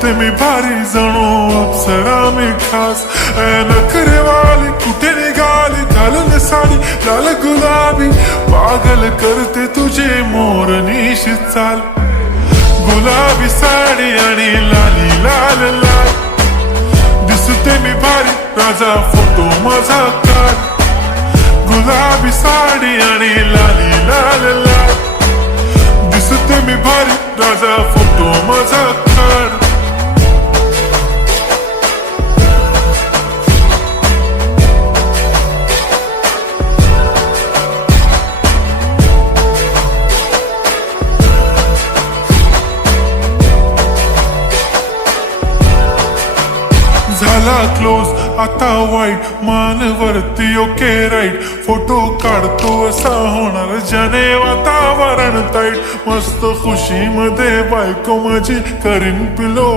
दिसते मी भारी जणू अप्सरा मी खास. नखरेवाली कुठे निघाली घालून साडी लाल गुलाबी, पागल करते तुझे मोरनीशी चाल. गुलाबी साडी आणि लाली लाल लाल, दिसते मी भारी राजा फोटो माझा काढ. गुलाबी साडी आणि लाली लाल लाल, दिसते मी भारी राजा फोटो माझा काढ. झाला क्लोज आता वाईट, मान वरती ओके राईट. फोटो काढतो असा होणार ज्याने वातावरण ताईट. मस्त खुशी मध्ये बायको माझी करीन पिलो